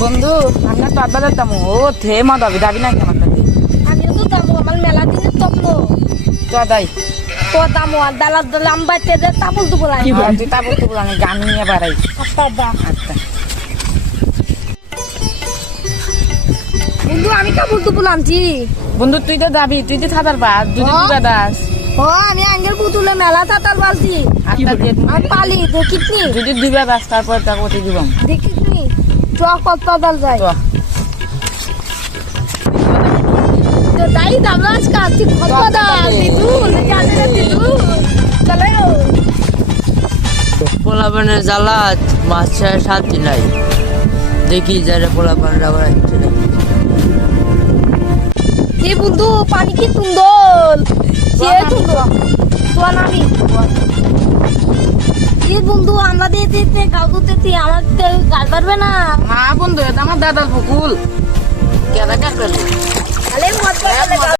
বন্ধু আমরা তো আব্বা যাতাম ও থে মা দাবি দাবি না কেমন দাবি আমিও তো দাম আমার মেলা দিনের স্বপ্ন তো দাই তো দাম আর দালার দালাম বাইতে দে তাবল তো বলাই তুই তারপর তো বলানি গান নিয়ে বাড়াই আচ্ছা দা আচ্ছা বন্ধু আমি কাপড় তো বলামছি বন্ধু তুই তো যাবি তুই তো থাকার বাদ দুই দিবা দাস ও আমি আঙ্গের পুতুলে মেলা তাতাল বালছি আচ্ছা আমি পালি দেখিতনি যদি দুইবা দাস তারপর তা কত দিবাম দেখিতনি চক কত দাল যায় তো তো তাই দাম আজকে ঠিক কত দাল দিদু জানে না দিদু চলে পোলাপানের জ্বালাত মাছ ছাড়া শান্তি নাই দেখি যারা পোলাপানের আবার আসছে না এই বন্ধু পানি কি সুন্দর সে সুন্দর তো নামি এই বন্ধু আমরা দিতে গাও দিতে আমার গাল পারবে না না বন্ধু এটা আমার দাদার পুকুল কেদা কাকড়ালি